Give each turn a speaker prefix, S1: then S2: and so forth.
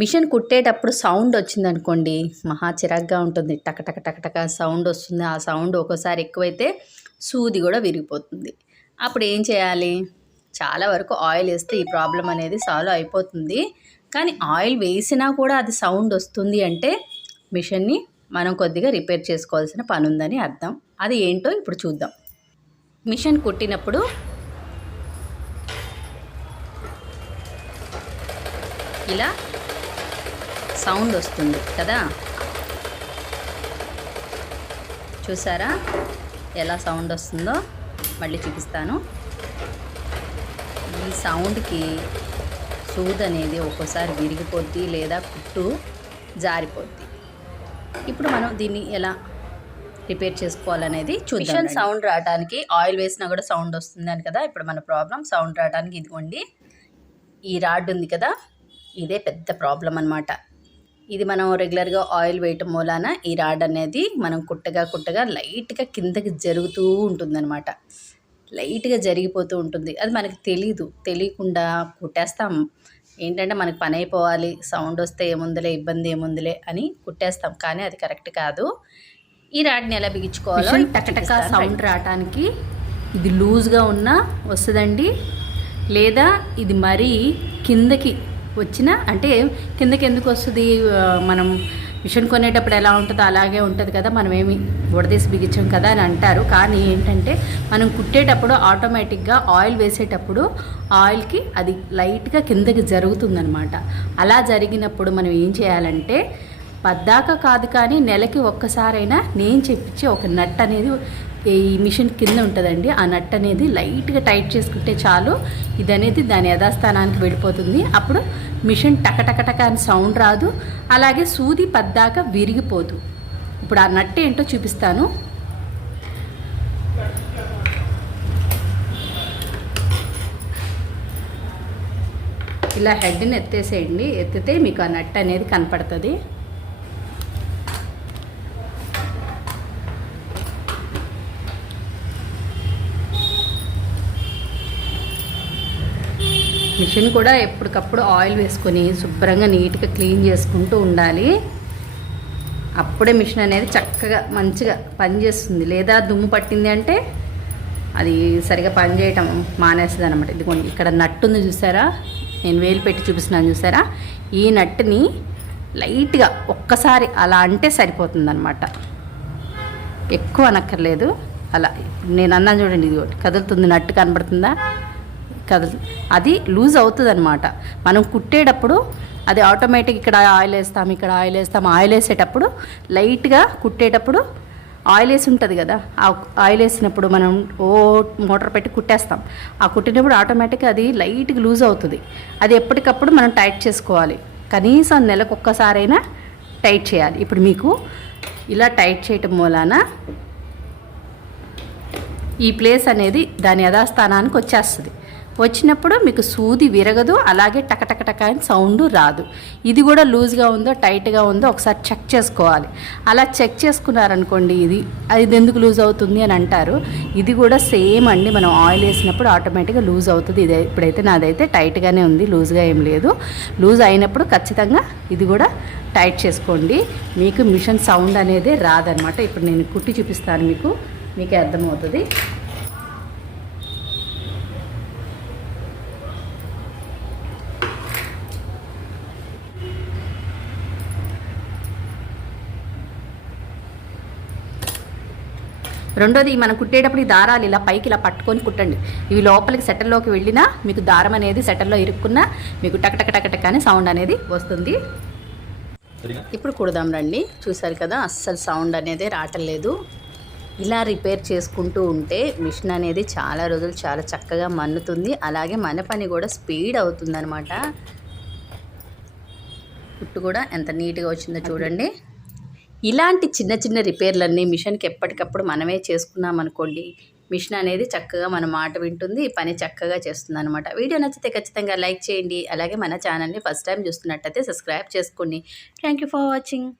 S1: Machine కుట్టేటప్పుడు sound వచ్చిందనుకోండి మహా చిరాగ్గా ఉంటుంది. టక టక టక టక సౌండ్ వస్తుంది. ఆ సౌండ్ ఒక్కోసారి ఎక్కువైతే సూది కూడా విరిగిపోతుంది. అప్పుడు ఏం చేయాలి? చాలా వరకు ఆయిల్ వేస్తే ఈ ప్రాబ్లం అనేది సాల్వ్ అయిపోతుంది. కానీ ఆయిల్ వేసినా కూడా అది సౌండ్ వస్తుంది అంటే మిషన్ని మనం కొద్దిగా రిపేర్ చేసుకోవాల్సిన పని ఉందని అర్థం. అది ఏంటో ఇప్పుడు చూద్దాం. మిషన్ కుట్టినప్పుడు ఇలా సౌండ్ వస్తుంది కదా? చూసారా? ఎలా సౌండ్ వస్తుందో? మళ్ళీ చూపిస్తాను. ఈ సౌండ్కి సూద్ అనేది ఒక్కోసారి విరిగిపోద్ది లేదా కుట్టు జారిపోద్ది. ఇప్పుడు మనం దీన్ని ఎలా రిపేర్ చేసుకోవాలనేది చూద్దాం సౌండ్ రావడానికి ఆయిల్ వేసినా కూడా సౌండ్ వస్తుంది అని కదా? ఇప్పుడు మన ప్రాబ్లం సౌండ్ రావడానికి ఇదిగోండి. ఈ రాడ్ ఉంది కదా? ఇదే పెద్ద ప్రాబ్లం అనమాట ఇది మనం రెగ్యులర్గా ఆయిల్ వేయటం మూలాన ఈ రాడ్ అనేది మనం కుట్టగా కుట్టగా లైట్గా కిందకి జరుగుతూ ఉంటుందన్నమాట. లైట్గా జరిగిపోతూ ఉంటుంది. అది మనకి తెలీదు. తెలియకుండా కుట్టేస్తాం. ఏంటంటే మనకి పని అయిపోవాలి. సౌండ్ వస్తే ఏముందిలే ఇబ్బంది ఏముందిలే అని కుట్టేస్తాం. కానీ అది కరెక్ట్ కాదు. ఈ రాడ్ని ఎలా బిగించుకోవాలో టకటక సౌండ్ రావటానికి ఇది లూజ్గా ఉన్నా వస్తుందండి. లేదా ఇది మరీ కిందకి వచ్చిన అంటే కిందకి ఎందుకు వస్తుంది మనం మిషన్ కొనేటప్పుడు ఎలా ఉంటుందో అలాగే ఉంటుంది కదా మనం ఏమి ఉడదీసి బిగించాం కదా అని అంటారు. కానీ ఏంటంటే మనం కుట్టేటప్పుడు ఆటోమేటిక్గా ఆయిల్ వేసేటప్పుడు ఆయిల్కి అది లైట్గా కిందకి జరుగుతుందనమాట అలా జరిగినప్పుడు మనం ఏం చేయాలంటే పద్దాక కాదు కానీ నెలకి ఒక్కసారైనా నేను చెప్పించి ఒక నట్ అనేది ఈ మిషన్ కింద ఉంటుందండి. ఆ నట్ అనేది లైట్గా టైట్ చేసుకుంటే చాలు ఇది అనేది దాని యథాస్థానానికి వెళ్ళిపోతుంది. అప్పుడు మిషన్ టకటకటక అని సౌండ్ రాదు. అలాగే సూది పద్దాక విరిగిపోదు. ఇప్పుడు ఆ నట్ ఏంటో చూపిస్తాను. ఇలా హెడ్ని ఎత్తేసేయండి. ఎత్తితే మీకు ఆ నట్ అనేది కనపడుతుంది. మిషన్ కూడా ఎప్పటికప్పుడు ఆయిల్ వేసుకొని శుభ్రంగా నీట్గా క్లీన్ చేసుకుంటూ ఉండాలి. అప్పుడే మిషన్ అనేది చక్కగా మంచిగా పనిచేస్తుంది. లేదా దుమ్ము పట్టింది అంటే అది సరిగా పనిచేయటం మానేస్తుంది అనమాట ఇదిగోండి ఇక్కడ నట్టు ఉంది చూసారా? నేను వేలు పెట్టి చూపిస్తున్నాను చూసారా? ఈ నట్టుని లైట్గా ఒక్కసారి అలా అంటే సరిపోతుంది అనమాట ఎక్కువ అనక్కర్లేదు. అలా నేను అన్నాను చూడండి ఇది కదులుతుంది నట్టు కనబడుతుందా? కదలు అది లూజ్ అవుతుంది అనమాట మనం కుట్టేటప్పుడు అది ఆటోమేటిక్ ఇక్కడ ఆయిల్ వేస్తాం ఇక్కడ ఆయిల్ వేస్తాం ఆయిల్ వేసేటప్పుడు లైట్గా కుట్టేటప్పుడు ఆయిల్ వేసి ఉంటుంది కదా ఆ ఆయిల్ వేసినప్పుడు మనం ఓ మోటార్ పెట్టి కుట్టేస్తాం. ఆ కుట్టినప్పుడు ఆటోమేటిక్గా అది లైట్గా లూజ్ అవుతుంది. అది ఎప్పటికప్పుడు మనం టైట్ చేసుకోవాలి. కనీసం నెలకు ఒక్కసారైనా టైట్ చేయాలి. ఇప్పుడు మీకు ఇలా టైట్ చేయటం మూలాన ఈ ప్లేస్ అనేది దాని యథాస్థానానికి వచ్చేస్తుంది. వచ్చినప్పుడు మీకు సూది విరగదు అలాగే టకటకటక అని సౌండ్ రాదు. ఇది కూడా లూజ్గా ఉందో టైట్గా ఉందో ఒకసారి చెక్ చేసుకోవాలి. అలా చెక్ చేసుకున్నారనుకోండి ఇది అది ఎందుకు లూజ్ అవుతుంది అని అంటారు. ఇది కూడా సేమ్ అండి మనం ఆయిల్ వేసినప్పుడు ఆటోమేటిక్గా లూజ్ అవుతుంది. ఇది ఇప్పుడైతే నాదైతే టైట్గానే ఉంది లూజ్గా ఏం లేదు. లూజ్ అయినప్పుడు ఖచ్చితంగా ఇది కూడా టైట్ చేసుకోండి. మీకు మిషన్ సౌండ్ అనేది రాదనమాట. ఇప్పుడు నేను కుట్టి చూపిస్తాను మీకు మీకే అర్థమవుతుంది. రెండోది మనం కుట్టేటప్పుడు ఈ దారాలు ఇలా పైకి ఇలా పట్టుకొని కుట్టండి. ఇవి లోపలికి సెటల్లోకి వెళ్ళినా మీకు దారం అనేది సెటల్లో ఇరుక్కున్నా మీకు టక్ టక్ అని సౌండ్ అనేది వస్తుంది. ఇప్పుడు కుడదాం రండి. చూసారు కదా అస్సలు సౌండ్ అనేది రావట్లేదు ఇలా రిపేర్ చేసుకుంటూ ఉంటే మిషన్ అనేది చాలా రోజులు చాలా చక్కగా మన్నుతుంది. అలాగే మన పని కూడా స్పీడ్ అవుతుందనమాట కుట్టు కూడా ఎంత నీట్గా వచ్చిందో చూడండి. ఇలాంటి చిన్న చిన్న రిపేర్లన్నీ మిషన్కి ఎప్పటికప్పుడు మనమే చేసుకున్నాం అనుకోండి మిషన్ అనేది చక్కగా మన మాట వింటుంది పని చక్కగా చేస్తుంది అనమాట వీడియో నచ్చితే ఖచ్చితంగా లైక్ చేయండి అలాగే మన ఛానల్ని ఫస్ట్ టైం చూస్తున్నట్టయితే సబ్స్క్రైబ్ చేసుకోండి. Thank you for watching.